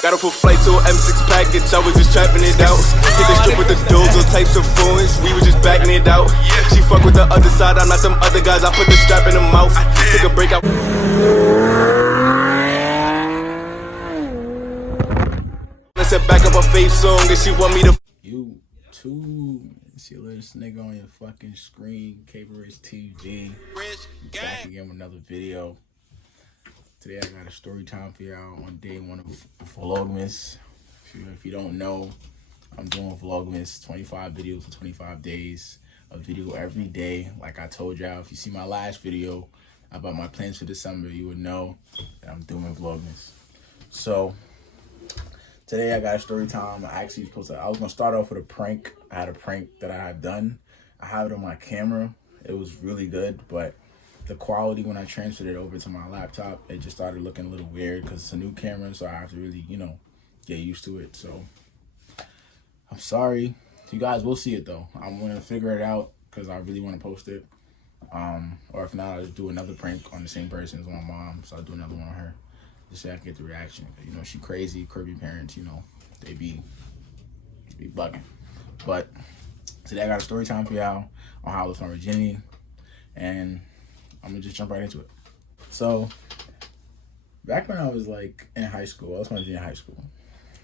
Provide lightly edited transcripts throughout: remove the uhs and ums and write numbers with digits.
Got a full flight to an M6 package, I was just trapping it out. Hit the strip with the dudes, all types of phones, we was just backing it out. She fuck with the other side, I'm not them other guys, I put the strap in the mouth. Took a break out. I said back up a fave song, and she want me to. YouTube, see this nigga on your fucking screen, Cable Rich TV. Back again with another video. Today I got a story time for y'all on day one of VLOGMAS. If you don't know, I'm doing VLOGMAS, 25 videos for 25 days. A video every day. Like I told y'all, if you see my last video about my plans for December, you would know that I'm doing VLOGMAS. So today I got a story time. I was gonna start off with a prank. I had a prank that I had done. I have it on my camera. It was really good, but the quality when I transferred it over to my laptop, it just started looking a little weird because it's a new camera, so I have to really, get used to it. So I'm sorry. You guys will see it though. I'm gonna figure it out because I really want to post it. Or if not, I'll just do another prank on the same person as my mom. So I'll do another one on her. Just so I can get the reaction. She crazy, curvy parents, they be bugging. But today I got a story time for y'all on how I lost my virginity. And I'm gonna just jump right into it. So back when I was like in high school, I was my virginity in high school.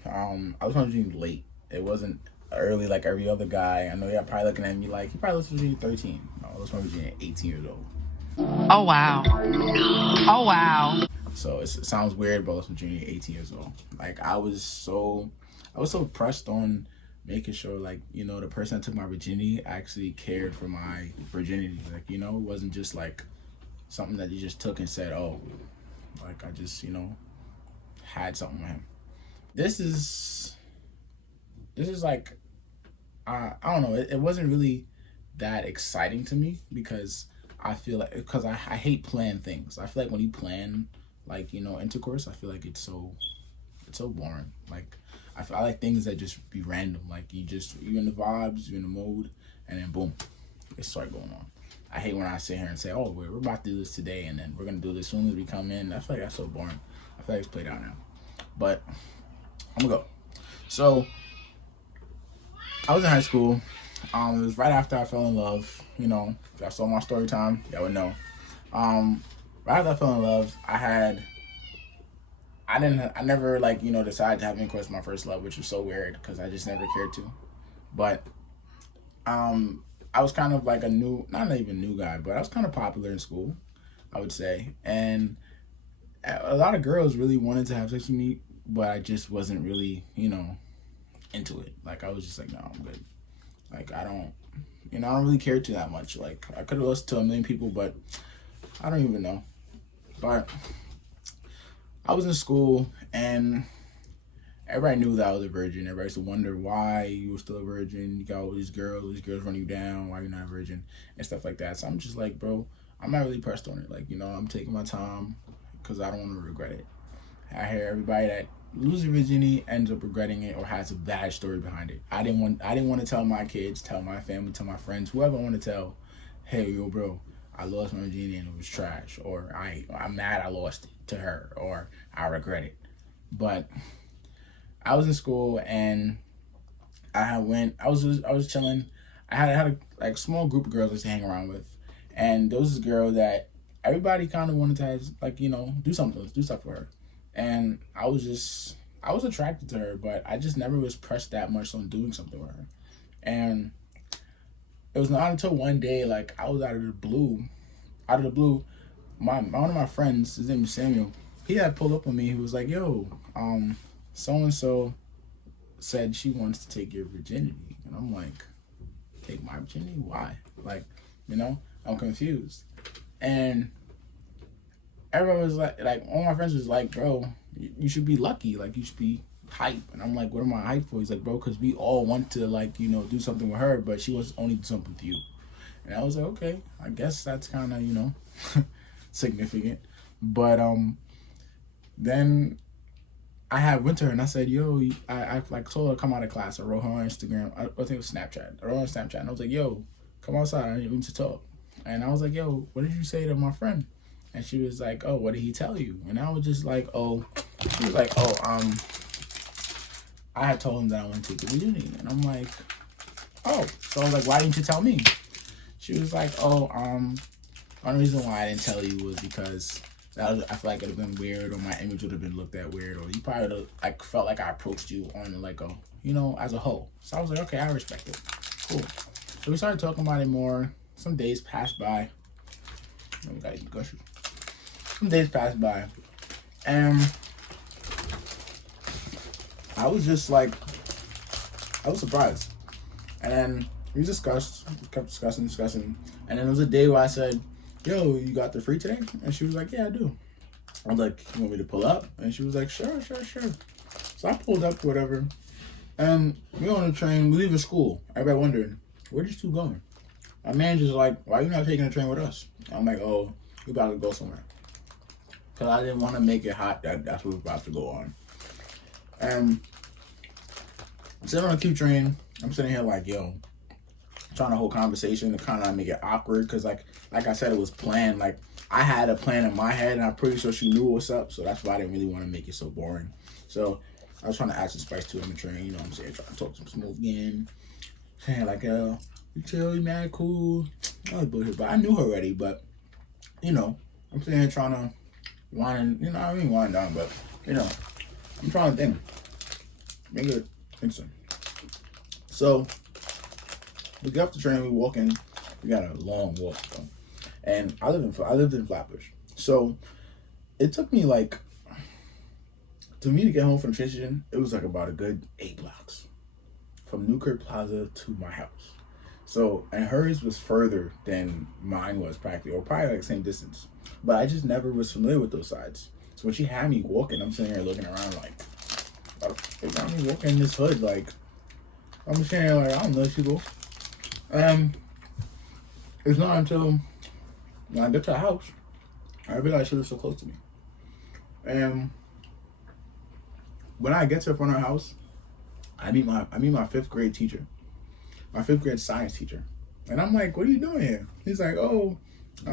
I was my virginity late. It wasn't early like every other guy. I know y'all probably looking at me like, he probably lost my virginity 13. No, I lost my virginity at 18 years old. Oh wow. Oh wow. So it sounds weird, but I was my virginity at 18 years old. Like I was so pressed on making sure, like, the person that took my virginity actually cared for my virginity. Like, it wasn't just like something that you just took and said, oh, like I just, had something with him. This is like, I don't know. It wasn't really that exciting to me because I feel like, because I hate planned things. I feel like when you plan, like, intercourse, I feel like it's so boring. Like, I like things that just be random. Like, you in the vibes, you in the mode, and then boom, it start going on. I hate when I sit here and say, oh, we're about to do this today, and then we're going to do this as soon as we come in. I feel like that's so boring. I feel like it's played out now. But I'm going to go. So I was in high school. It was right after I fell in love. If y'all saw my story time, y'all would know. Right after I fell in love, I never decided to have intercourse with my first love, which was so weird because I just never cared to. But I was kind of like not even new guy, but I was kind of popular in school, I would say. And a lot of girls really wanted to have sex with me, but I just wasn't really, into it. Like I was just like, no, I'm good. Like I don't really care too that much. Like I could have listened to a million people, but I don't even know. But I was in school and everybody knew that I was a virgin. Everybody used to wonder why you were still a virgin. You got all these girls run you down, why you're not a virgin, and stuff like that. So I'm just like, bro, I'm not really pressed on it. Like, I'm taking my time because I don't want to regret it. I hear everybody that loses virginity ends up regretting it or has a bad story behind it. I didn't want to tell my kids, tell my family, tell my friends, whoever I want to tell, hey, yo, bro, I lost my virginity and it was trash, or I'm mad I lost it to her, or I regret it. But I was in school and I was chilling. I had a small group of girls I used to hang around with, and there was this girl that everybody kind of wanted to have, do stuff for her. And I was attracted to her, but I just never was pressed that much on doing something with her. And it was not until one day, like I was out of the blue, one of my friends, his name is Samuel, he had pulled up on me. He was like, yo, so-and-so said she wants to take your virginity. And I'm like, take my virginity? Why? Like, I'm confused. And everybody was like all my friends was like, bro, you should be lucky. Like, you should be hype. And I'm like, what am I hype for? He's like, bro, because we all want to, do something with her, but she wants to only do something with you. And I was like, okay, I guess that's kind of, significant. But then I went to her and I said, yo, I told her to come out of class. I wrote her on Instagram. I think it was Snapchat. I wrote her on Snapchat and I was like, yo, come outside. I need to talk. And I was like, yo, what did you say to my friend? And she was like, oh, what did he tell you? And I was just like, oh, she was like, oh, I had told him that I wanted to take the uni, and I'm like, oh. So I was like, why didn't you tell me? She was like, oh, one reason why I didn't tell you was because I feel like it would have been weird, or my image would have been looked at weird, or you probably would have, like, felt like I approached you on like a, you know, as a whole. So I was like, okay, I respect it. Cool. So we started talking about it more. Some days passed by. Some days passed by, and I was just like, I was surprised. And we kept discussing. And then there was a day where I said, yo, you got the free today? And she was like, yeah, I do. I was like, you want me to pull up? And she was like, sure. So I pulled up, whatever. And we on the train, we leaving school. Everybody wondering, where these two going? My manager's like, why are you not taking the train with us? I'm like, oh, we about to go somewhere. Because I didn't want to make it hot that that's what we're about to go on. And I'm sitting on the Q train. I'm sitting here like, yo, trying to hold conversation to kind of make it awkward. Because like I said, it was planned. Like, I had a plan in my head, and I'm pretty sure she knew what's up. So that's why I didn't really want to make it so boring. So I was trying to add some spice to it on the train. You know what I'm saying? Trying to talk some smooth game. Saying like, yo, you chill, you mad, cool. I was bullshit, but I knew her already. But, you know, I'm sitting here trying to wind down, but, you know, I'm trying to think. Make it interesting. So, we get off the train, we walk in. We got a long walk, though. And I lived in Flatbush. So, it took me like, to me to get home from the train station, it was like about a good 8 blocks. From Newkirk Plaza to my house. So, and hers was further than mine was practically, or probably like the same distance. But I just never was familiar with those sides. So when she had me walking, I'm sitting here looking around like, they got me walking in this hood, like, I'm sitting here like, I don't know these people. It's not until when I get to the house, I realized she was so close to me. And when I get to the front of her house, I meet my 5th grade teacher, my 5th grade science teacher. And I'm like, what are you doing here? He's like, oh, I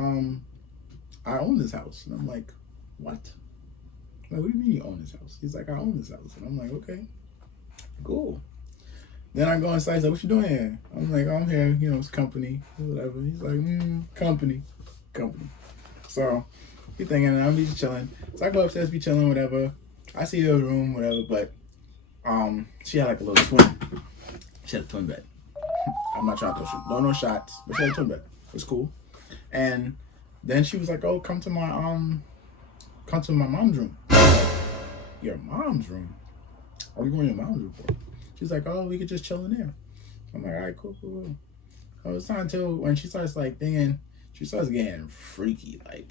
own this house. And I'm like, what? Like, what do you mean you own this house? He's like, I own this house. And I'm like, okay, cool. Then I go inside, he's like, what you doing here? I'm like, oh, I'm here, you know, it's company, whatever. He's like, company. So he's thinking, I'm just chilling. So I go upstairs, be chilling, whatever. I see her room, whatever, but she had like a little twin. She had a twin bed. I'm not trying to throw no shots, but she had a twin bed. It was cool. And then she was like, oh, come to my mom's room. Your mom's room? What are you going to your mom's room for? She's like, oh, we could just chill in there. I'm like, all right, cool. So it's not until when she starts like thinking, she starts getting freaky. Like,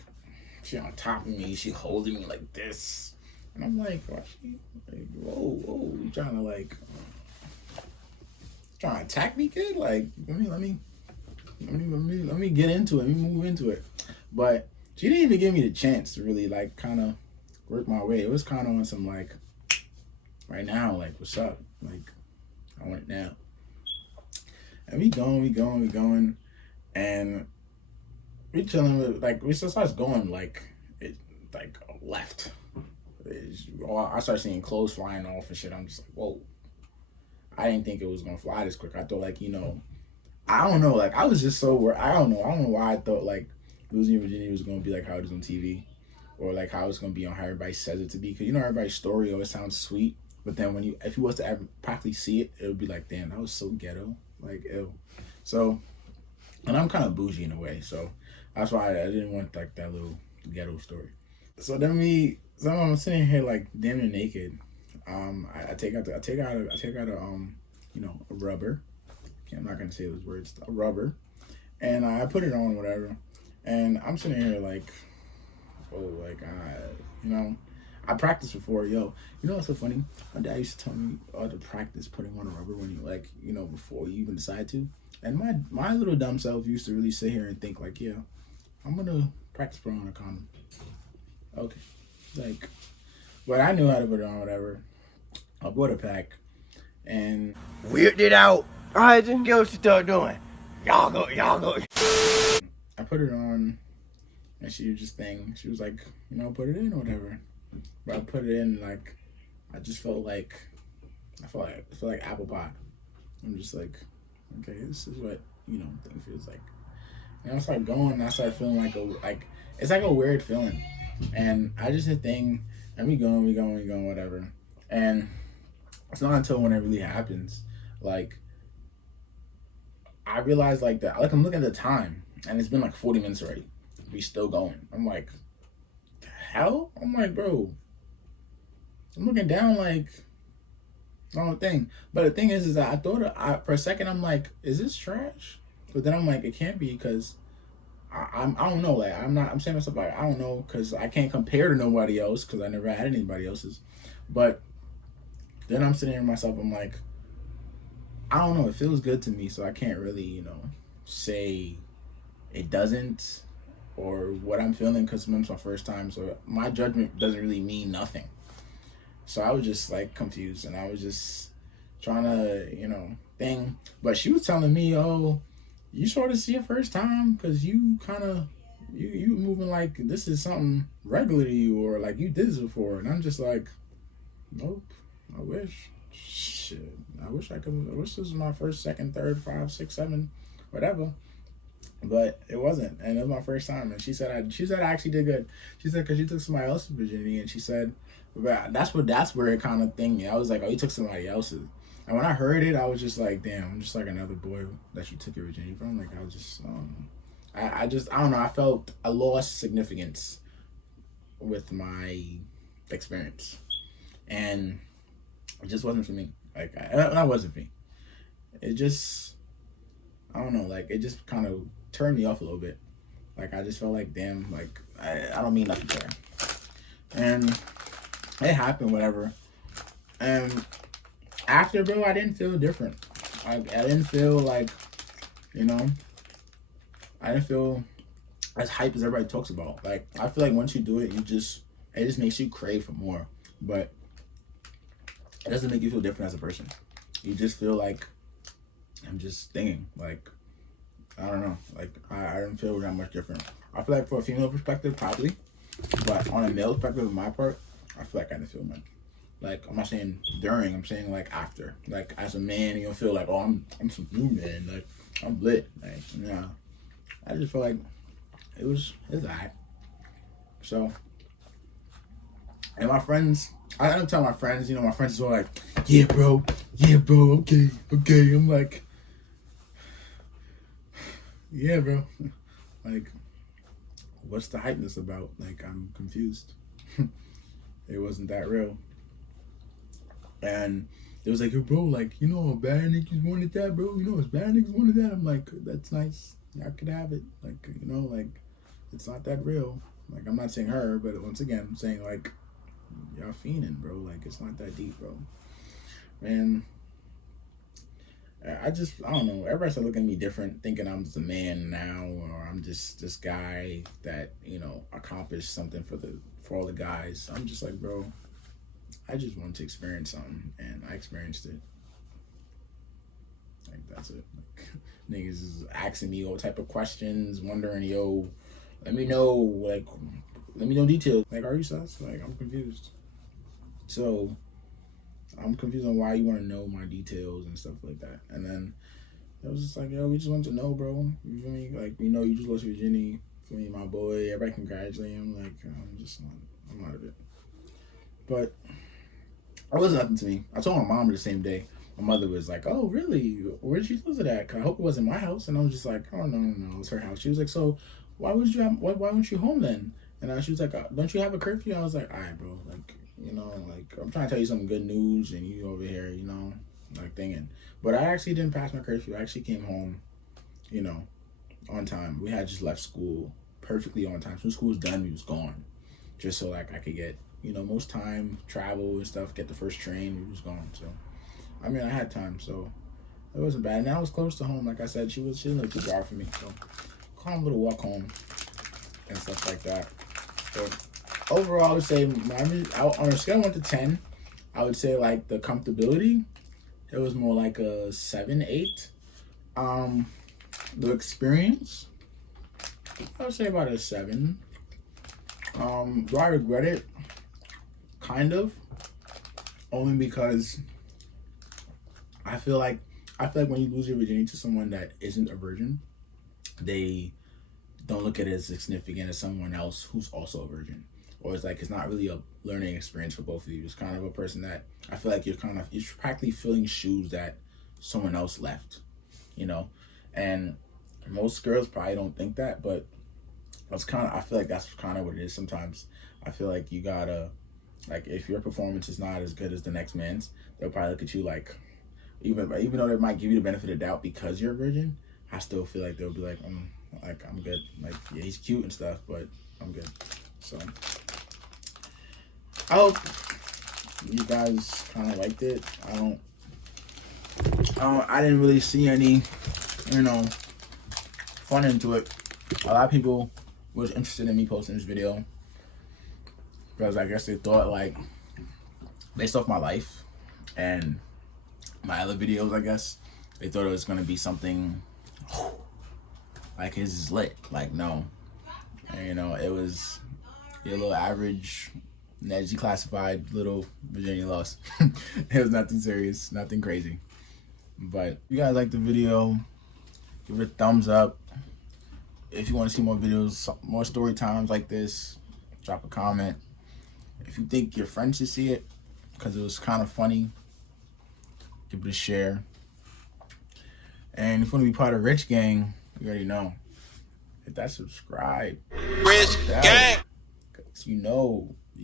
she on top of me, she holding me like this. And I'm like, why she like, whoa, you trying to attack me, kid? Like, let me get into it. Let me move into it. But she didn't even give me the chance to really like kind of work my way. It was kind of on some like, right now, like, what's up? Like, I want it now. And we going, and we chilling with, like, we just starts going like, it like left. I started seeing clothes flying off and shit. I'm just like, whoa. I didn't think it was gonna fly this quick. I thought like, you know, I don't know. Like, I was just so worried. I don't know why I thought like losing your virginity was gonna be like how it is on TV, or like how it's gonna be on how everybody says it to be. Cause you know everybody's story always sounds sweet, but then if you was to ever practically see it, it would be like, damn, that was so ghetto. Like, ew. So, and I'm kind of bougie in a way, so that's why I didn't want like that little ghetto story. So then I'm sitting here like damn near naked. I take out a you know, a rubber. I'm not gonna say those words. A rubber, and I put it on, whatever. And I'm sitting here like, oh, like, you know, I practiced before. Yo, you know what's so funny? My dad used to tell me to practice putting on a rubber when you, like, you know, before you even decide to. And my little dumb self used to really sit here and think like, yeah, I'm gonna practice putting on a condom. Okay, like, but I knew how to put it on, whatever. I bought a pack and weirded it out. All right, then get what you start doing. Y'all go. I put it on, and she was just thinking, she was like, you know, put it in or whatever. But I put it in, like, I just felt like I feel like apple pie. I'm just like, okay, this is what, you know, thing feels like. And I start going, and I start feeling like it's like a weird feeling. And I just hit thing, and we going, whatever. And it's not until when it really happens, like, I realize like that, like I'm looking at the time, and it's been like 40 minutes already. We still going. I'm like, the hell? I'm like, bro. I'm looking down like, wrong thing. But the thing is that I thought for a second I'm like, is this trash? But then I'm like, it can't be, because I don't know. Like I'm saying to myself like, I don't know, because I can't compare to nobody else, because I never had anybody else's. But then I'm sitting here to myself, I'm like, I don't know, it feels good to me, so I can't really, you know, say it doesn't or what I'm feeling, because it's my first time, so my judgment doesn't really mean nothing. So I was just like confused, and I was just trying to, you know, thing. But she was telling me, oh, you sort of see it first time, because you kind of, you moving like this is something regular to you, or like you did this before. And I'm just like, nope, I wish. Shit, I wish this was my first, second, third, 5, 6, 7, whatever. But it wasn't, and it was my first time. And she said I actually did good. She said because she took somebody else's virginity, and she said, that's where it kind of thing me. I was like, oh, you took somebody else's. And when I heard it, I was just like, damn, I'm just like another boy that you took your virginity from. Like I was just, I don't know. I felt I lost significance with my experience, and it just wasn't for me. Like that wasn't for me. It just, I don't know. Like it just kind of turned me off a little bit. Like I just felt like, damn, like I don't mean nothing to her. And it happened, whatever. And after, bro, I didn't feel different. I didn't feel like, you know, I didn't feel as hype as everybody talks about. Like I feel like once you do it, it just makes you crave for more. But it doesn't make you feel different as a person. You just feel like, I'm just thinking, like, I don't know, like I don't feel that much different. I feel like for a female perspective, probably, but on a male perspective, on my part, I feel like I didn't feel much. Like I'm not saying during, I'm saying like after. Like as a man, you don't feel like, oh, I'm some new man, like I'm lit. Like yeah, I just feel like it's alright. So, and my friends, I don't tell my friends, you know, my friends are all like, yeah, bro, okay. I'm like, yeah, bro. Like, what's the hypeness about? Like, I'm confused. It wasn't that real. And it was like, yo, bro, like, you know, bad niggas wanted that, bro. You know, it's bad niggas wanted that. I'm like, that's nice. Y'all could have it. Like, you know, like, it's not that real. Like, I'm not saying her, but once again, I'm saying, like, y'all fiending, bro. Like, it's not that deep, bro. And I don't know. Everybody started looking at me different, thinking I'm just a man now, or I'm just this guy that, you know, accomplished something for all the guys. I'm just like, bro, I just wanted to experience something, and I experienced it. Like, that's it. Like, niggas is asking me all type of questions, wondering, yo, let me know details. Like, are you sus? Like, I'm confused. So, I'm confused on why you want to know my details and stuff like that. And then it was just like, yo, we just want to know, bro. You feel me? Like, we know you just lost Virginia. For me, my boy. Everybody congratulate him. Like, I'm out of it. But it wasn't nothing to me. I told my mom the same day. My mother was like, oh, really? Where'd she lose it at? 'Cause I hope it wasn't my house. And I was just like, oh, no, it's her house. She was like, so why weren't you home then? And she was like, don't you have a curfew? I was like, all right, bro. Like, you know, like, I'm trying to tell you some good news, and you over here, you know, like, thinking. But I actually didn't pass my curfew. I actually came home, you know, on time. We had just left school perfectly on time. So when school was done, we was gone. Just so, like, I could get, you know, most time, travel and stuff, get the first train, we was gone. So, I mean, I had time, so it wasn't bad. And I was close to home. Like I said, she didn't live too far from me. So, calm little walk home and stuff like that. But overall, I would say, on a scale of 1 to 10, I would say, like, the comfortability, it was more like a 7, 8. The experience, I would say about a 7. Do I regret it? Kind of. Only because I feel like when you lose your virginity to someone that isn't a virgin, they don't look at it as significant as someone else who's also a virgin. Or it's like it's not really a learning experience for both of you. It's kind of a person that I feel like you're practically filling shoes that someone else left, you know. And most girls probably don't think that, but I feel like that's kind of what it is sometimes. I feel like you gotta, like, if your performance is not as good as the next man's, they'll probably look at you like, even though they might give you the benefit of the doubt because you're a virgin, I still feel like they'll be like, I'm good. Like, yeah, he's cute and stuff, but I'm good. So I hope you guys kind of liked it. I didn't really see any, fun into it. A lot of people was interested in me posting this video because I guess they thought, like, based off my life and my other videos, I guess they thought it was gonna be something like his is lit. Like, no, and, it was a little average, as classified little Virginia loss. It was nothing serious, nothing crazy. But if you guys like the video, give it a thumbs up. If you want to see more videos, more story times like this, drop a comment. If you think your friends should see it because it was kind of funny, give it a share. And if you want to be part of Rich Gang, you already know, hit that subscribe. Rich Gang. Cause you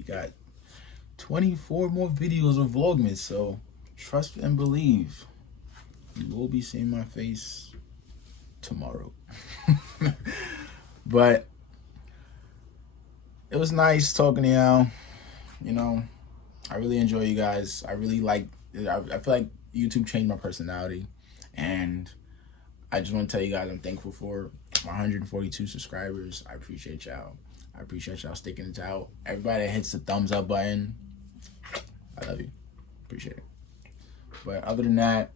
got 24 more videos of Vlogmas, so trust and believe. You will be seeing my face tomorrow. But it was nice talking to y'all. I really enjoy you guys. I really like it. I feel like YouTube changed my personality, and I just want to tell you guys I'm thankful for my 142 subscribers. I appreciate y'all. I appreciate y'all sticking it out. Everybody that hits the thumbs up button, I love you. Appreciate it. But other than that,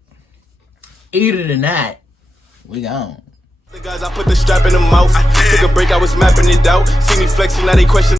we gone. The guys, I put the strap in the mouth. Took a break, I was mapping it out. See me flexing, now they question.